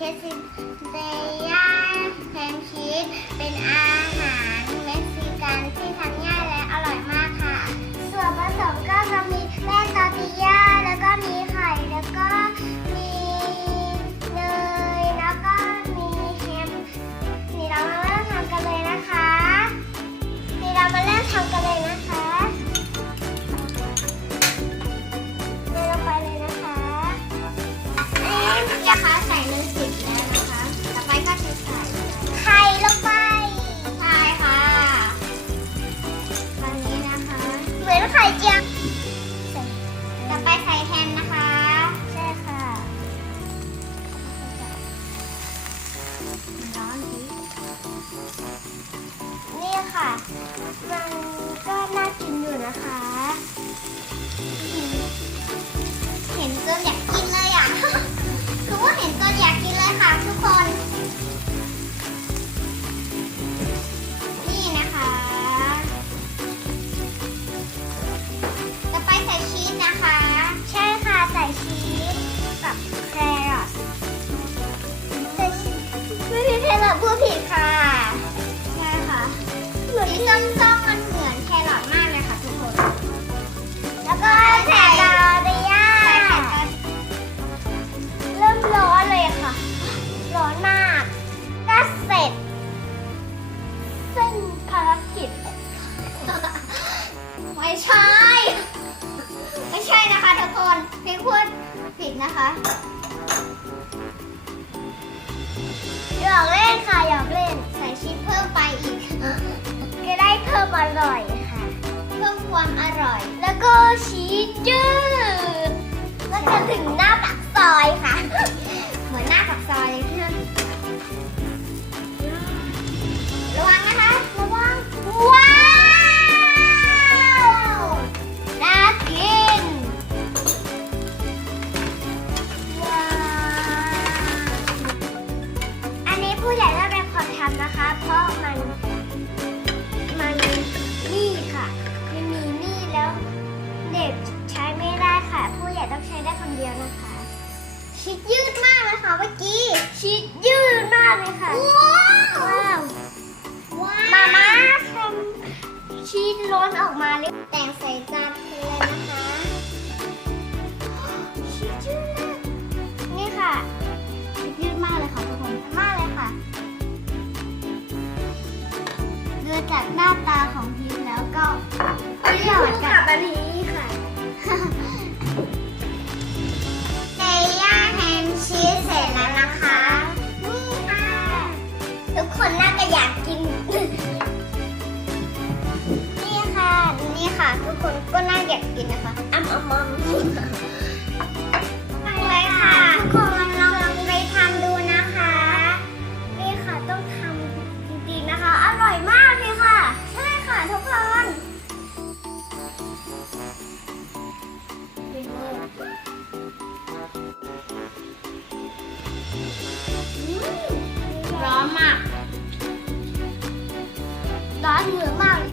Kissing. มือไข่เจียวต่อไปใส่แทนนะคะ ใช่ค่ะร้อนดีนี่ค่ะ มันก็น่ากินอยู่นะคะ คะหยอกเล่นค่ะหยอกเล่นใส่ชีสเพิ่มไปอีกจะได้เพิ่มอร่อยค่ะ เพิ่มความอร่อย แล้วก็ชีสยืดแล้วก็ถึงหน้าปากซอยค่ะ ชิสยืดมากเลยค่ะเมื่อกี้ชิสยืดมากเลยค่ะว้าวว้าวมาม่าทำชีสล้นออกมาเลยแต่งใส่จานเลยนะคะชิสยืดนี่ค่ะชิสยืดมากเลยค่ะทุกคนมากเลยค่ะดูจากหน้าตาของชีสแล้วก็ไม่เหมอนกับแบบนี้ นน่าจะอยากกิน นี่ค่ะ นี่ค่ะ ทุกคนก็น่าอยากกินนะคะอ้ำอ้ำอะไรค่ะ ทุกคนลองไปทำดูนะคะ นี่ค่ะต้องทำจริๆนะคะ อร่อยมากเลยค่ะ ใช่ค่ะทุกคนร้อนมาก 公主的